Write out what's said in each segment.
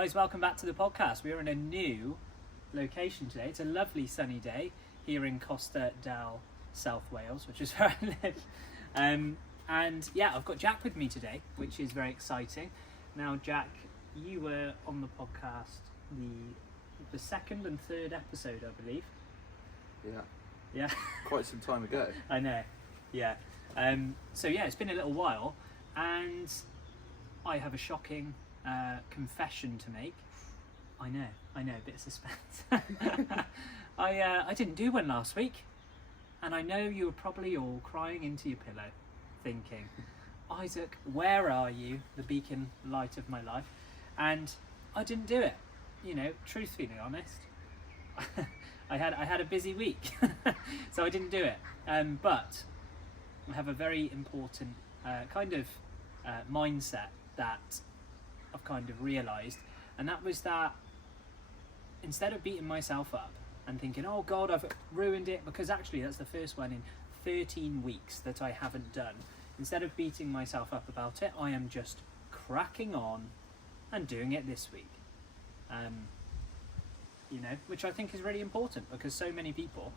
Guys, welcome back to the podcast. We're in a new location today. It's a lovely sunny day here in Costa del South Wales, which is where I live. And yeah, I've got Jack with me today, which is very exciting. Now, Jack, you were on the podcast the second and third episode, I believe. Yeah. Yeah. Quite some time ago. I know. Yeah. So yeah, it's been a little while, and I have a shocking confession to make. I know, a bit of suspense. I didn't do one last week, and I know you were probably all crying into your pillow, thinking, Isaac, where are you, the beacon light of my life? And I didn't do it. You know, truthfully honest, I had a busy week, so I didn't do it. But I have a very important kind of mindset that I've kind of realised, and that was that instead of beating myself up and thinking, oh God, I've ruined it, because actually that's the first one in 13 weeks that I haven't done. Instead of beating myself up about it, I am just cracking on and doing it this week. You know, which I think is really important, because so many people,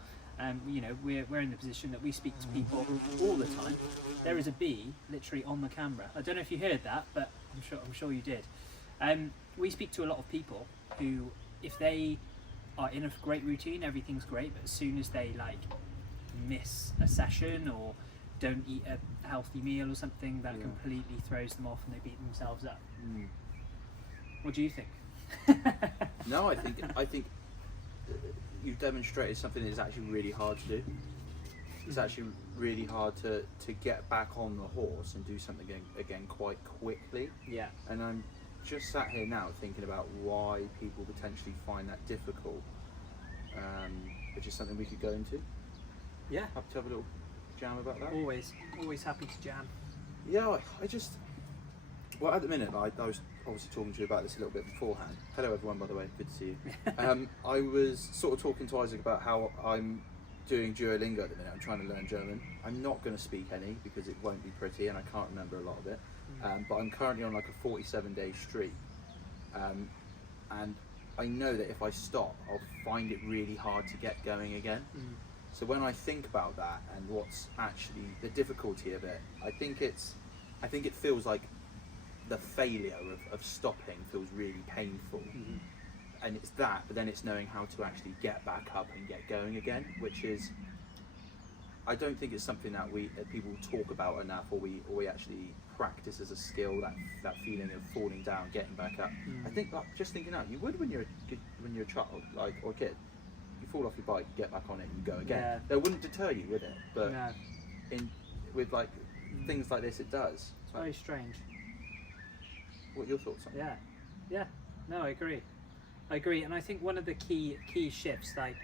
you know, we're in the position that we speak to people all the time. There is a bee literally on the camera. I don't know if you heard that, but I'm sure you did. We speak to a lot of people who, if they are in a great routine, everything's great, but as soon as they like miss a session or don't eat a healthy meal or something, that completely throws them off and they beat themselves up. What do you think? No, I think you've demonstrated something that is actually really hard to do. It's actually really hard to get back on the horse and do something again quite quickly. Yeah. And I'm just sat here now thinking about why people potentially find that difficult, which is something we could go into. Yeah. Happy to have a little jam about that? Always happy to jam. Yeah, I just... Well, at the minute, I was obviously talking to you about this a little bit beforehand. Hello everyone, by the way, good to see you. I was sort of talking to Isaac about how I'm doing Duolingo at the minute. I'm trying to learn German. I'm not going to speak any because it won't be pretty and I can't remember a lot of it. But I'm currently on like a 47-day streak. And I know that if I stop, I'll find it really hard to get going again. So when I think about that and what's actually the difficulty of it, I think it feels like the failure of stopping feels really painful. And it's that, but then it's knowing how to actually get back up and get going again, which is, I don't think it's something that people talk about enough, or we actually practice as a skill, that feeling of falling down, getting back up. I think, like, just thinking out, you would when you're a child, like, or a kid. You fall off your bike, you get back on it, and you go again. Yeah. That wouldn't deter you, would it? But no. With like things like this, it does. It's very strange. What are your thoughts on that? Yeah. No, I agree, and I think one of the key shifts, like,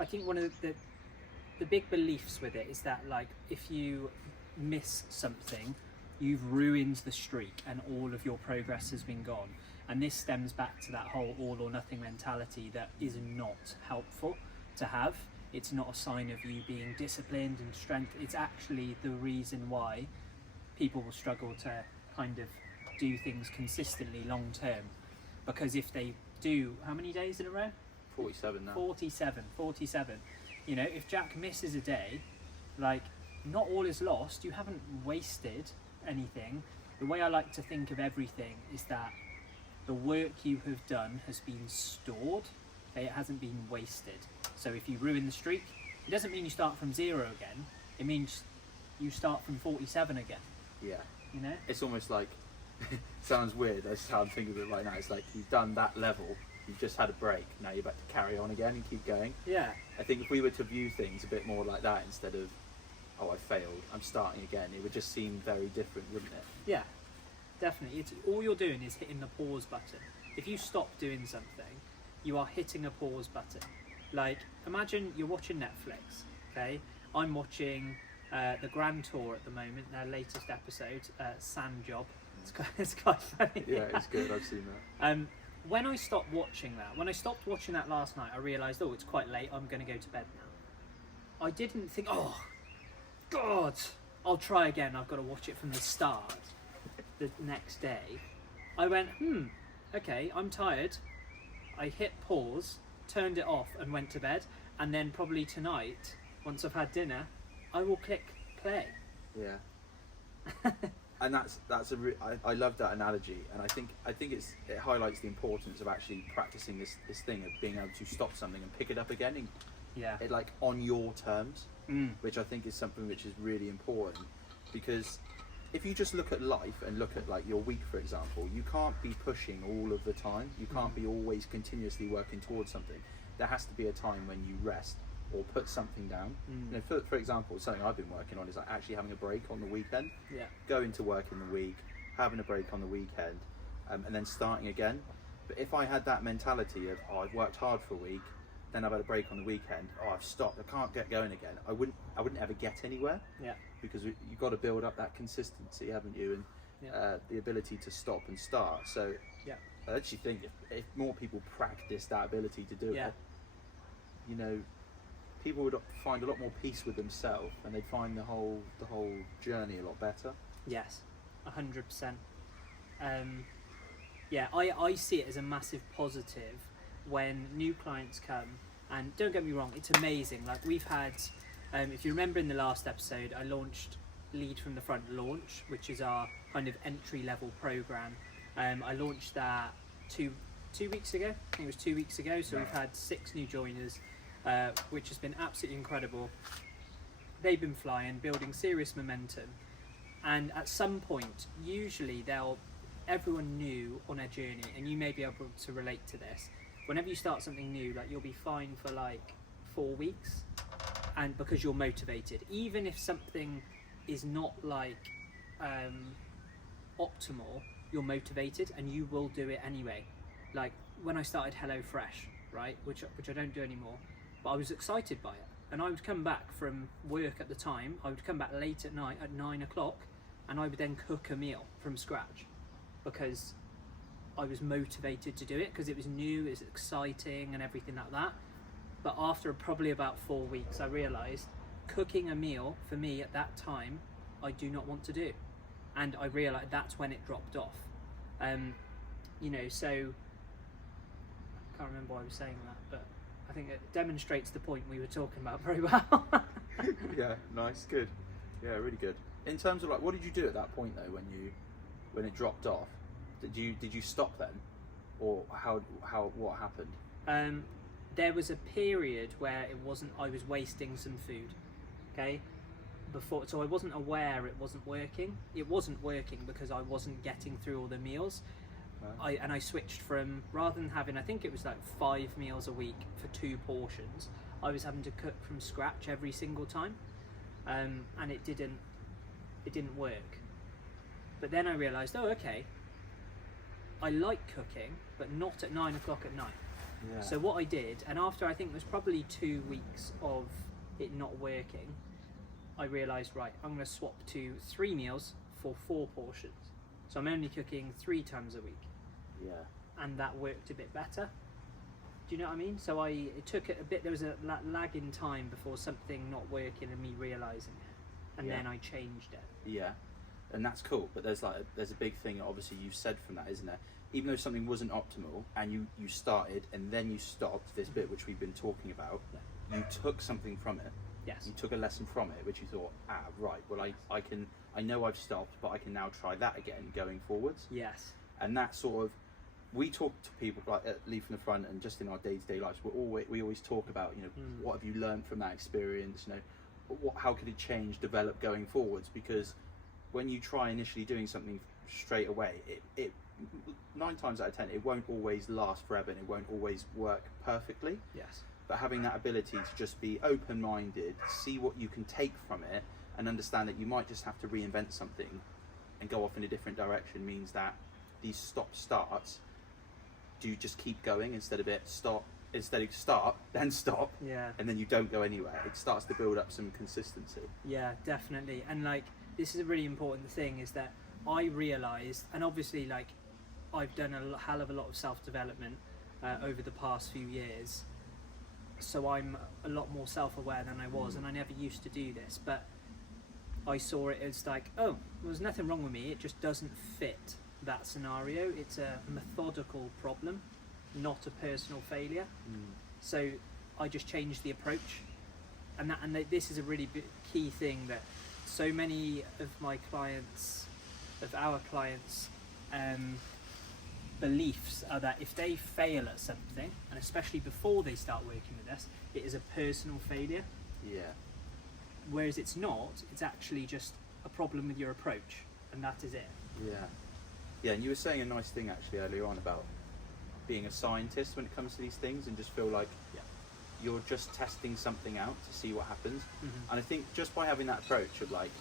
I think one of the big beliefs with it is that, like, if you miss something, you've ruined the streak and all of your progress has been gone. And this stems back to that whole all or nothing mentality that is not helpful to have. It's not a sign of you being disciplined and strength. It's actually the reason why people will struggle to kind of do things consistently long term. Because if they do, how many days in a row? 47 now. 47. You know, if Jack misses a day, like, not all is lost. You haven't wasted anything. The way I like to think of everything is that the work you have done has been stored. It hasn't been wasted. So if you ruin the streak, it doesn't mean you start from 0 again. It means you start from 47 again. Yeah. You know? It's almost like, sounds weird, that's how I'm thinking of it right now. It's like you've done that level, you've just had a break, now you're about to carry on again and keep going. Yeah. I think if we were to view things a bit more like that, instead of, oh, I failed, I'm starting again, it would just seem very different, wouldn't it? Yeah, definitely. It's all you're doing is hitting the pause button. If you stop doing something, you are hitting a pause button. Like, imagine you're watching Netflix, okay? I'm watching the Grand Tour at the moment, their latest episode, Sand Job. It's quite funny. Yeah, it's good, I've seen that. When I stopped watching that last night, I realised, oh, it's quite late, I'm going to go to bed now. I didn't think, oh, God, I'll try again, I've got to watch it from the start the next day. I went, okay, I'm tired. I hit pause, turned it off, and went to bed. And then probably tonight, once I've had dinner, I will click play. Yeah. And I love that analogy, and I think it highlights the importance of actually practicing this thing of being able to stop something and pick it up again, and Yeah. it like on your terms, Mm. which I think is something which is really important, because if you just look at life and look at like your week, for example, you can't be pushing all of the time. You can't be always continuously working towards something. There has to be a time when you rest or put something down. Mm. You know, for example, something I've been working on is like actually having a break on the weekend, Yeah. going to work in the week, having a break on the weekend, and then starting again. But if I had that mentality of, oh, I've worked hard for a week, then I've had a break on the weekend, oh, I've stopped, I can't get going again, I wouldn't ever get anywhere. Yeah. Because you've got to build up that consistency, haven't you? And Yeah. the ability to stop and start. So Yeah. I actually think if more people practice that ability to do Yeah. it, you know, people would find a lot more peace with themselves, and they'd find the whole journey a lot better. Yes, 100%. Yeah, I see it as a massive positive when new clients come, and don't get me wrong, it's amazing. Like we've had, if you remember in the last episode, I launched Lead from the Front Launch, which is our kind of entry level program. I launched that two weeks ago. I think it was 2 weeks ago. So we've had 6 new joiners, which has been absolutely incredible. They've been flying, building serious momentum, and at some point, usually everyone new on a journey, and you may be able to relate to this. Whenever you start something new, like you'll be fine for like 4 weeks, and because you're motivated, even if something is not like optimal, you're motivated and you will do it anyway. Like when I started HelloFresh, right, which I don't do anymore, but I was excited by it, and I would come back from work at the time. I would come back late at night at 9 o'clock, and I would then cook a meal from scratch because I was motivated to do it, because it was new, it was exciting and everything like that. But after probably about 4 weeks, I realised cooking a meal for me at that time, I do not want to do. And I realised that's when it dropped off. You know, so I can't remember why I was saying that, but I think it demonstrates the point we were talking about very well. Yeah, nice, good. Yeah, really good. In terms of like, what did you do at that point though when it dropped off? Did you stop then, or what happened? There was a period where I was wasting some food, okay, so I wasn't aware it wasn't working. It wasn't working because I wasn't getting through all the meals. Right. I switched from, rather than having, I think it was like 5 meals a week for 2 portions, I was having to cook from scratch every single time, and it didn't work. But then I realised, oh, okay, I like cooking, but not at 9 o'clock at night. Yeah. So what I did, and after I think it was probably 2 weeks of it not working, I realised, right, I'm going to swap to 3 meals for 4 portions. So I'm only cooking 3 times a week. Yeah. And that worked a bit better. Do you know what I mean? So it took a bit, there was a lag in time before something not working and me realising it. And Yeah. then I changed it. Yeah, and that's cool. But there's a big thing obviously you've said from that, isn't there? Even though something wasn't optimal and you started and then you stopped, this bit which we've been talking about, Yeah. you took something from it. Yes. You took a lesson from it, which you thought, right, well I know I've stopped, but I can now try that again going forwards. Yes. And that sort of, we talk to people like at Lead from the Front and just in our day-to-day lives, we always talk about, you know, what have you learned from that experience, you know, how could it change, develop going forwards? Because when you try initially doing something straight away, it 9 times out of 10 it won't always last forever and it won't always work perfectly. Yes. But having that ability to just be open-minded, see what you can take from it, and understand that you might just have to reinvent something and go off in a different direction means that these stop-starts do just keep going instead of start, then stop, Yeah. and then you don't go anywhere. It starts to build up some consistency. Yeah, definitely. And like, this is a really important thing, is that I realised, and obviously like I've done a hell of a lot of self-development over the past few years, so I'm a lot more self-aware than I was, and I never used to do this, but I saw it as like, oh, there's nothing wrong with me, it just doesn't fit that scenario. It's a methodical problem, not a personal failure. So I just changed the approach, and this is a really key thing that so many of our clients beliefs are that if they fail at something, and especially before they start working with us, it is a personal failure. Yeah. Whereas it's not, it's actually just a problem with your approach, and that is it. Yeah. Yeah, and you were saying a nice thing actually earlier on about being a scientist when it comes to these things, and just feel like you're just testing something out to see what happens. And I think just by having that approach of like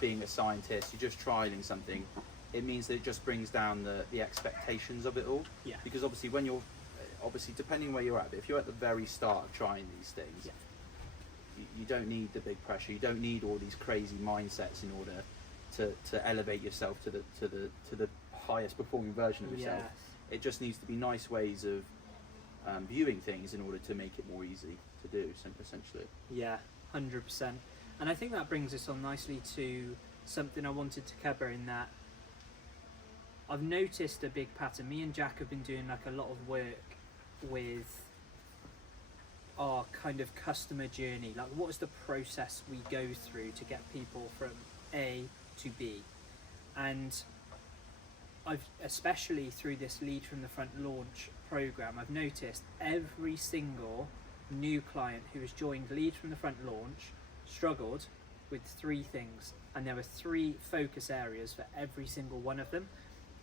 being a scientist, you're just trialing something, it means that it just brings down the expectations of it all. Yeah. Because obviously when you're, obviously depending where you're at, but if you're at the very start of trying these things, you don't need the big pressure, you don't need all these crazy mindsets in order to elevate yourself to the highest performing version of yourself. Yes. It just needs to be nice ways of viewing things in order to make it more easy to do, essentially. Yeah, 100%. And I think that brings us on nicely to something I wanted to cover, in that I've noticed a big pattern. Me and Jack have been doing like a lot of work with our kind of customer journey. Like, what is the process we go through to get people from A to B? And I've, especially through this Lead from the Front launch program, I've noticed every single new client who has joined Lead from the Front launch struggled with 3 things, and there were 3 focus areas for every single one of them.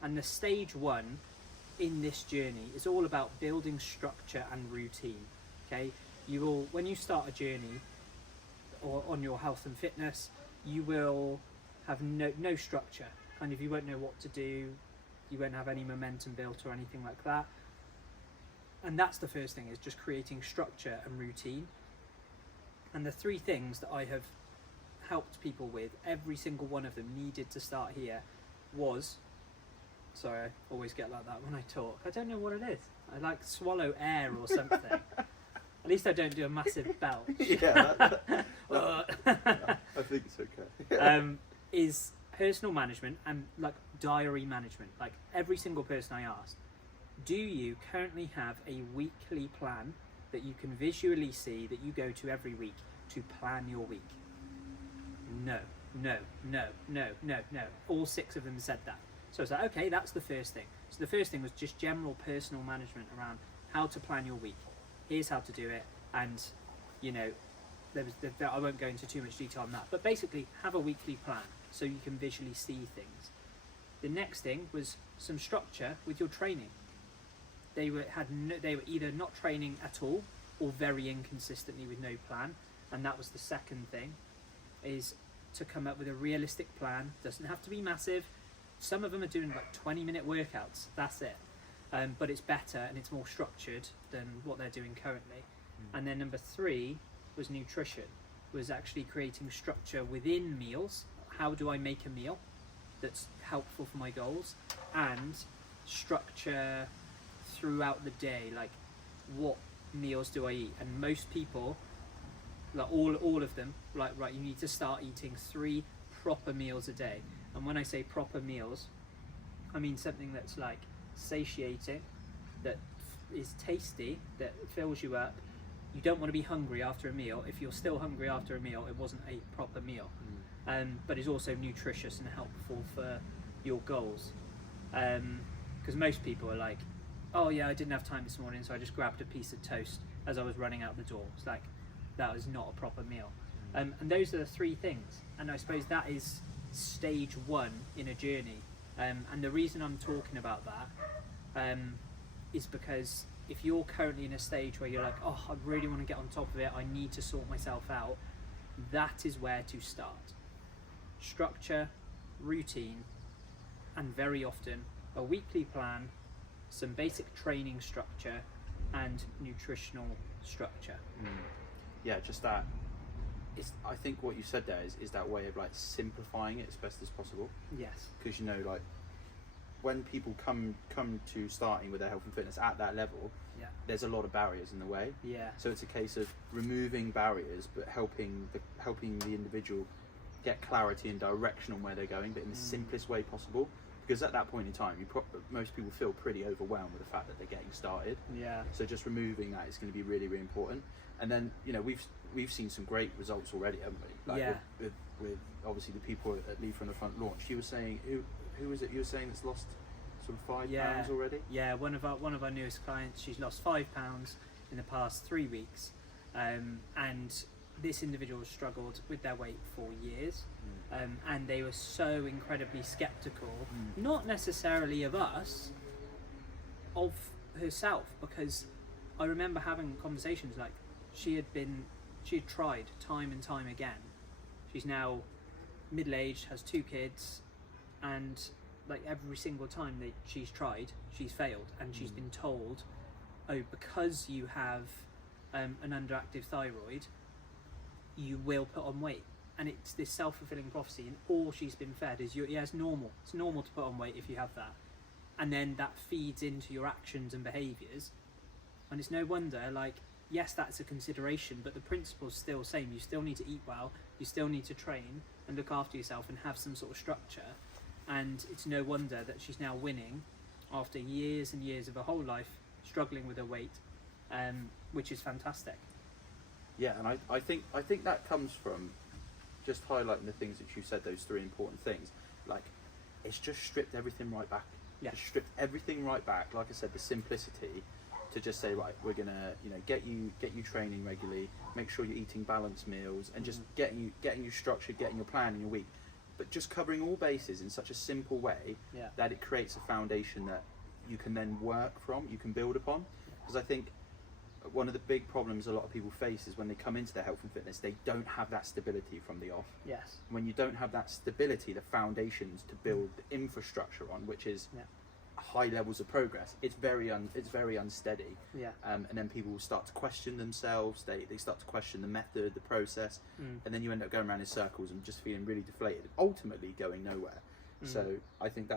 And the stage 1 in this journey is all about building structure and routine. Okay, you will, when you start a journey or on your health and fitness, you will have no structure. Kind of, you won't know what to do, you won't have any momentum built or anything like that. And that's the first thing, is just creating structure and routine. And the 3 things that I have helped people with, every single one of them needed to start here, was, sorry, I always get like that when I talk. I don't know what it is. I like swallow air or something. At least I don't do a massive belch. Yeah, I think it's okay. Is personal management and like diary management. Like, every single person I asked, do you currently have a weekly plan that you can visually see that you go to every week to plan your week? No. All 6 of them said that. So it's like, okay, that's the first thing. So the first thing was just general personal management around how to plan your week. Here's how to do it. And, you know, I won't go into too much detail on that, but basically have a weekly plan so you can visually see things. The next thing was some structure with your training. They were either not training at all or very inconsistently with no plan. And that was the second thing, is to come up with a realistic plan. Doesn't have to be massive. Some of them are doing like 20-minute workouts, that's it. But it's better and it's more structured than what they're doing currently. And then number 3 was nutrition, was actually creating structure within meals. How do I make a meal that's helpful for my goals? And structure throughout the day, like what meals do I eat? And most people, like all of them, like, right, you need to start eating 3 proper meals a day. And when I say proper meals, I mean something that's like satiating, that is tasty, that fills you up. You don't want to be hungry after a meal. If you're still hungry after a meal, it wasn't a proper meal. But is also nutritious and helpful for your goals. Because most people are like, oh yeah, I didn't have time this morning, so I just grabbed a piece of toast as I was running out the door. It's like, that is not a proper meal. And those are the 3 things. And I suppose that is stage 1 in a journey. And the reason I'm talking about that is because if you're currently in a stage where you're like, oh, I really want to get on top of it, I need to sort myself out, that is where to start. Structure, routine, and very often a weekly plan, some basic training structure, and nutritional structure. Yeah, just that. I think what you said there is that way of like simplifying it as best as possible. Yes. Because, you know, like when people come to starting with their health and fitness at that level, there's a lot of barriers in the way. Yeah. So it's a case of removing barriers, but helping the individual get clarity and direction on where they're going, but in the simplest way possible. because at that point in time, most people feel pretty overwhelmed with the fact that they're getting started. Yeah. So just removing that is going to be really, really important. And then, you know, we've seen some great results already, haven't we? Like Yeah. with obviously the people at Lead from the Front launch. You were saying who was it? You were saying that's lost sort of £5 already. Yeah, one of our newest clients, she's lost £5 in the past 3 weeks, and this individual has struggled with their weight for years, and they were so incredibly skeptical, not necessarily of us, of herself, because I remember having conversations like she had tried time and time again. She's now middle-aged, has 2 kids, and like every single time that she's tried, she's failed, and she's been told, oh, because you have an underactive thyroid, you will put on weight. And it's this self-fulfilling prophecy, and all she's been fed is, it's normal. It's normal to put on weight if you have that. And then that feeds into your actions and behaviours. And it's no wonder, like, yes, that's a consideration, but the principle's still the same. You still need to eat well, you still need to train and look after yourself and have some sort of structure. And it's no wonder that she's now winning after years and years of her whole life struggling with her weight, which is fantastic. Yeah, and I think that comes from just highlighting the things that you said, those 3 important things. Like, it's just stripped everything right back. Yeah. Just stripped everything right back. Like I said, the simplicity to just say, right, we're gonna, you know, get you training regularly, make sure you're eating balanced meals, and just getting you structured, getting your plan in your week. But just covering all bases in such a simple way that it creates a foundation that you can then work from, you can build upon. Because I think one of the big problems a lot of people face is when they come into their health and fitness, they don't have that stability from the off. Yes. When you don't have that stability, the foundations to build the infrastructure on, which is high levels of progress, it's very unsteady. Yeah. And then people will start to question themselves. They start to question the method, the process, and then you end up going around in circles and just feeling really deflated, ultimately going nowhere. So I think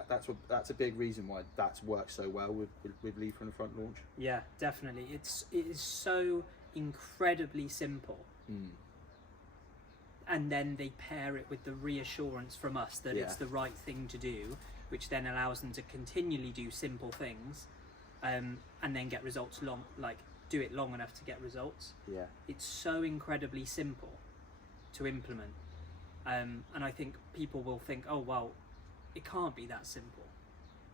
that's a big reason why that's worked so well with Lead from the Front launch. Yeah, definitely. It is so incredibly simple. And then they pair it with the reassurance from us that it's the right thing to do, which then allows them to continually do simple things, and then get results do it long enough to get results. Yeah. It's so incredibly simple to implement. And I think people will think, oh, well, it can't be that simple.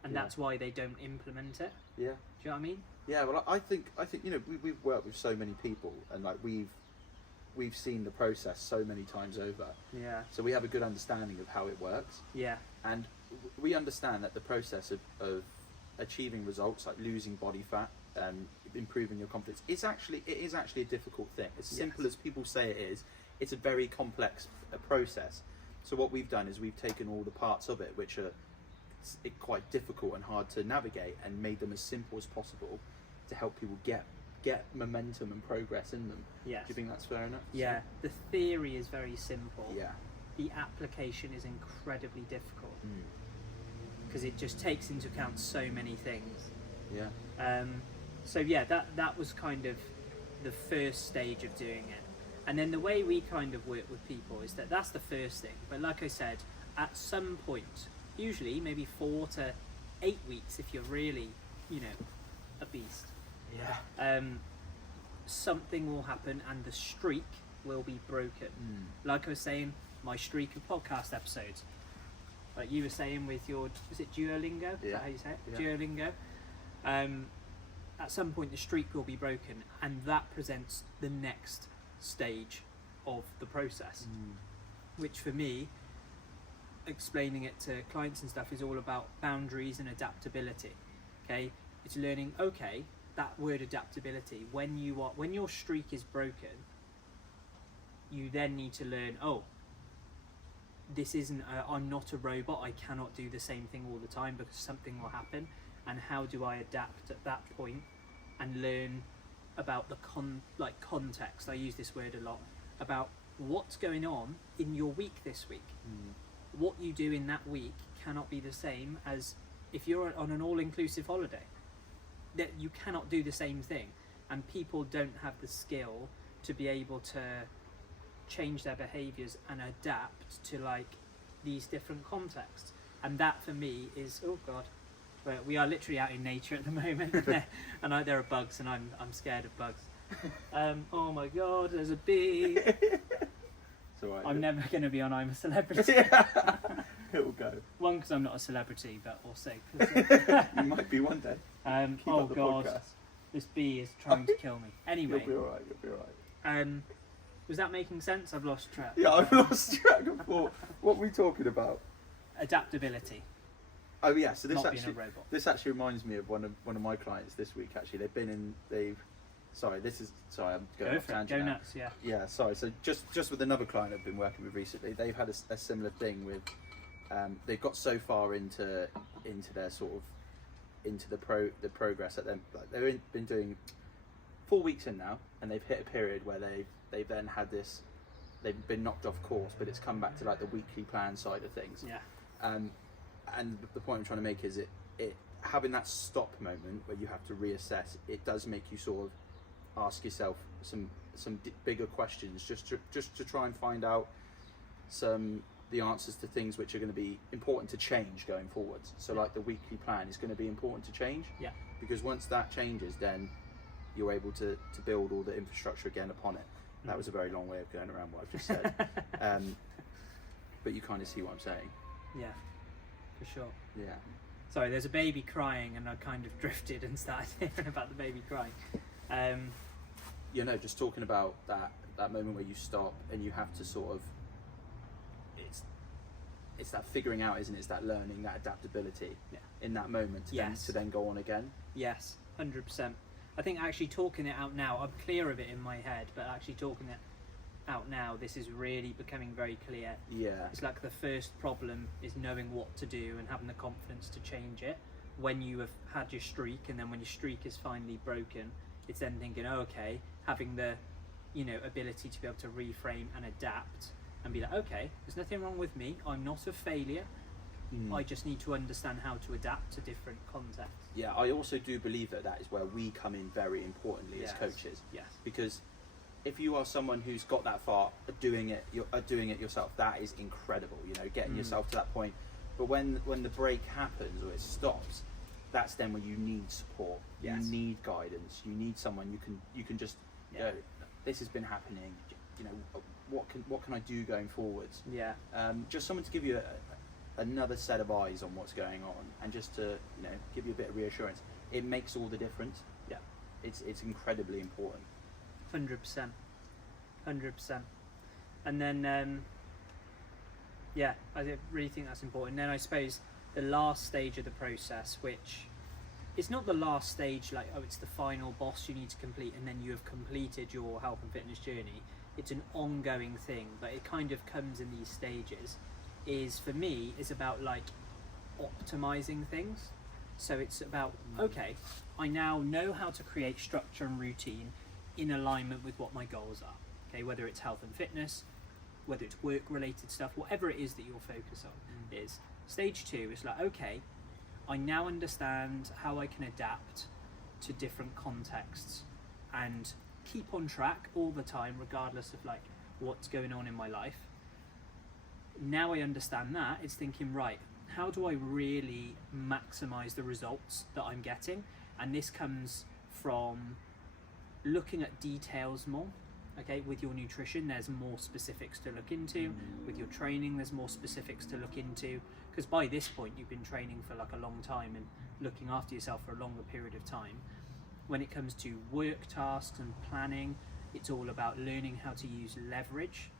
And that's why they don't implement it. Yeah. Do you know what I mean? Yeah, well, I think you know, we've worked with so many people, and like we've seen the process so many times over. Yeah. So we have a good understanding of how it works. Yeah. And we understand that the process of achieving results, like losing body fat and improving your confidence, it is actually a difficult thing. As simple as people say it is, it's a very complex process. So what we've done is we've taken all the parts of it, which are quite difficult and hard to navigate, and made them as simple as possible to help people get momentum and progress in them. Yes. Do you think that's fair enough? Yeah. The theory is very simple. Yeah. The application is incredibly difficult because it just takes into account so many things. Yeah. So yeah, that was kind of the first stage of doing it. And then the way we kind of work with people is that's the first thing. But like I said, at some point, usually maybe 4 to 8 weeks, if you're really, you know, a beast, something will happen and the streak will be broken. Like I was saying, my streak of podcast episodes. Like you were saying with your, is it Duolingo? Is that how you say it? Yeah. Duolingo. At some point the streak will be broken, and that presents the next stage of the process, which for me, explaining it to clients and stuff, is all about boundaries and adaptability. Okay, it's learning, okay, that word adaptability, when your streak is broken, you then need to learn, oh, this isn't I'm not a robot, I cannot do the same thing all the time because something will happen, and how do I adapt at that point and learn about the context. I use this word a lot, about what's going on in your week this week. What you do in that week cannot be the same as if you're on an all-inclusive holiday. That you cannot do the same thing, and people don't have the skill to be able to change their behaviors and adapt to like these different contexts. And that for me is, oh God, we are literally out in nature at the moment, and there are bugs, and I'm scared of bugs. Oh my God, there's a bee. It's all right. I'm never going to be on I'm a Celebrity. It will go. One, because I'm not a celebrity, but also 'cause, You might be one day. Keep oh up the God, podcast. this bee is trying to kill me. Anyway, You'll be alright. You'll be alright. Was that making sense? I've lost track. Yeah, I've lost track of what we're talking about. Adaptability. Oh yeah, so Not being a robot. this actually reminds me of one of my clients this week. Actually, I'm going Go off for it. tangent Go now. nuts. Yeah. Yeah, sorry. So just with another client I've been working with recently, they've had a similar thing with. They've got so far into their sort of into the progress that they've been doing 4 weeks in now, and they've hit a period where they've then had this. They've been knocked off course, but it's come back to like the weekly plan side of things. Yeah. And the point I'm trying to make is it having that stop moment where you have to reassess. It does make you sort of ask yourself some bigger questions, just to try and find out the answers to things which are going to be important to change going forwards. So like the weekly plan is going to be important to change. Yeah. Because once that changes, then you're able to build all the infrastructure again upon it. That was a very long way of going around what I've just said. But you kind of see what I'm saying. Yeah. For sure. Yeah. Sorry, there's a baby crying, and I kind of drifted and started hearing about the baby crying. Just talking about that moment where you stop and you have to sort of, it's that figuring out, isn't it? It's that learning, that adaptability in that moment to then go on again. Yes, 100%. I think actually talking it out now, I'm clear of it in my head, but actually talking it out now, this is really becoming very clear. Yeah. It's like the first problem is knowing what to do and having the confidence to change it when you have had your streak, and then when your streak is finally broken, it's then thinking, oh, okay, having the ability to be able to reframe and adapt and be like, okay, there's nothing wrong with me, I'm not a failure. I just need to understand how to adapt to different contexts. Yeah, I also do believe that is where we come in very importantly as coaches. Yes. Because if you are someone who's got that far, doing it yourself, that is incredible. Getting yourself to that point. But when the break happens or it stops, that's then when you need support. Yes. You need guidance. You need someone you can just go, this has been happening. What can I do going forwards? Yeah. Just someone to give you another set of eyes on what's going on, and just to give you a bit of reassurance. It makes all the difference. Yeah. It's incredibly important. 100%. And then I really think that's important. Then I suppose the last stage of the process, which it's not the last stage like, oh, it's the final boss you need to complete and then you have completed your health and fitness journey. It's an ongoing thing, but it kind of comes in these stages. For me, is about like optimizing things. So it's about, okay, I now know how to create structure and routine in alignment with what my goals are. Okay, whether it's health and fitness, whether it's work related stuff, whatever it is that you'll focus on is stage 2 is like, okay, I now understand how I can adapt to different contexts and keep on track all the time, regardless of like what's going on in my life. Now I understand that, it's thinking, right, how do I really maximize the results that I'm getting? And this comes from looking at details more. Okay, with your nutrition, there's more specifics to look into. With your training, there's more specifics to look into. Because by this point, you've been training for like a long time and looking after yourself for a longer period of time. When it comes to work tasks and planning, it's all about learning how to use leverage,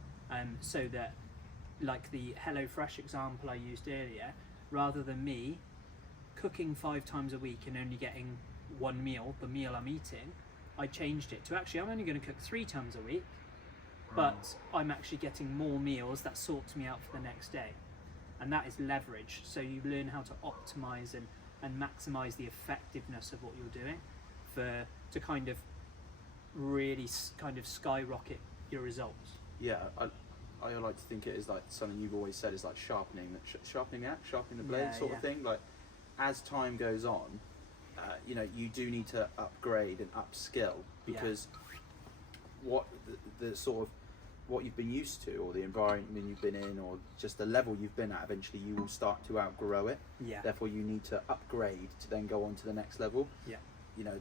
so that, like the HelloFresh example I used earlier, rather than me cooking 5 times a week and only getting one meal, the meal I'm eating, I changed it to actually I'm only going to cook 3 times a week, but I'm actually getting more meals that sorts me out for the next day. And that is leverage. So you learn how to optimize and maximize the effectiveness of what you're doing to kind of really kind of skyrocket your results. Yeah, I like to think it is like something you've always said is like sharpening the blade sort of thing. Like as time goes on, you do need to upgrade and upskill, because what the sort of what you've been used to, or the environment you've been in, or just the level you've been at, eventually you will start to outgrow it. Yeah. Therefore, you need to upgrade to then go on to the next level. Yeah. You know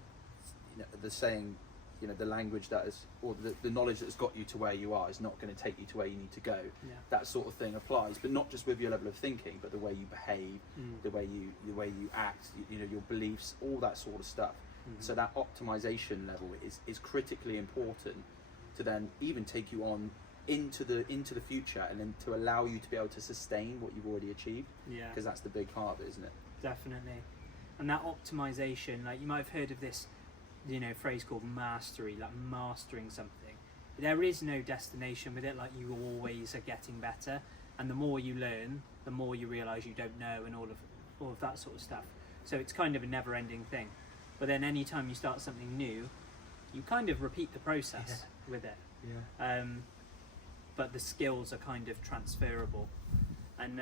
the saying, the language that is, or the knowledge that has got you to where you are is not going to take you to where you need to go. Yeah. That sort of thing applies, but not just with your level of thinking, but the way you behave, the way you act, your beliefs, all that sort of stuff. So that optimization level is critically important to then even take you on into the future, and then to allow you to be able to sustain what you've already achieved. Yeah. Because that's the big part of it, isn't it? Definitely. And that optimization, like you might have heard of this, phrase called mastery, like mastering something. There is no destination with it, like you always are getting better, and the more you learn, the more you realize you don't know, and all of that sort of stuff. So it's kind of a never-ending thing. But then anytime you start something new, you kind of repeat the process with it. Yeah. But the skills are kind of transferable, and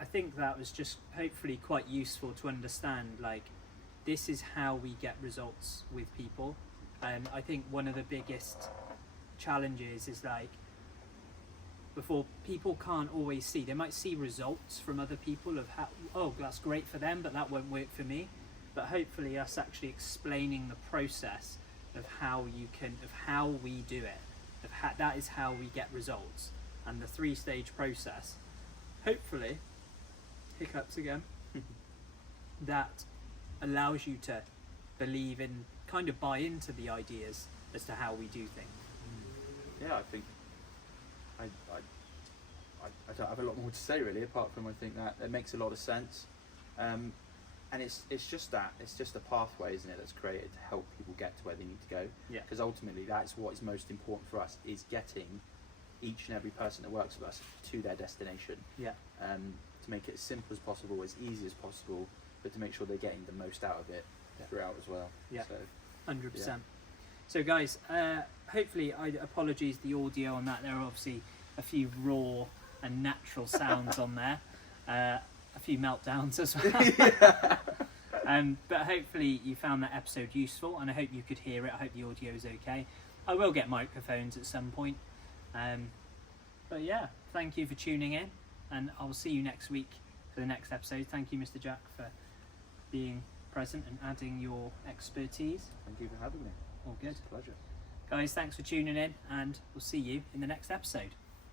I think that was just hopefully quite useful to understand, like, this is how we get results with people. I think one of the biggest challenges is, like, before, people can't always see, they might see results from other people of how, oh, that's great for them, but that won't work for me. But hopefully us actually explaining the process of how we do it, that is how we get results, and the 3-stage process, hopefully, hiccups again, that allows you to believe in, kind of buy into the ideas as to how we do things. Yeah, I think I don't have a lot more to say really, apart from I think that it makes a lot of sense, and it's just a pathway, isn't it, that's created to help people get to where they need to go. Yeah. Because ultimately that's what is most important for us, is getting each and every person that works with us to their destination. Yeah. To make it as simple as possible, as easy as possible, but to make sure they're getting the most out of it throughout as well. Yeah. So, 100%. Yeah. So guys, hopefully, apologies the audio on that. There are obviously a few raw and natural sounds on there, a few meltdowns as well. But hopefully you found that episode useful, and I hope you could hear it. I hope the audio is okay. I will get microphones at some point. But yeah, thank you for tuning in, and I'll see you next week for the next episode. Thank you, Mr. Jack, for being present and adding your expertise. thank you for having me. All good. It's a pleasure. Guys, thanks for tuning in, and we'll see you in the next episode.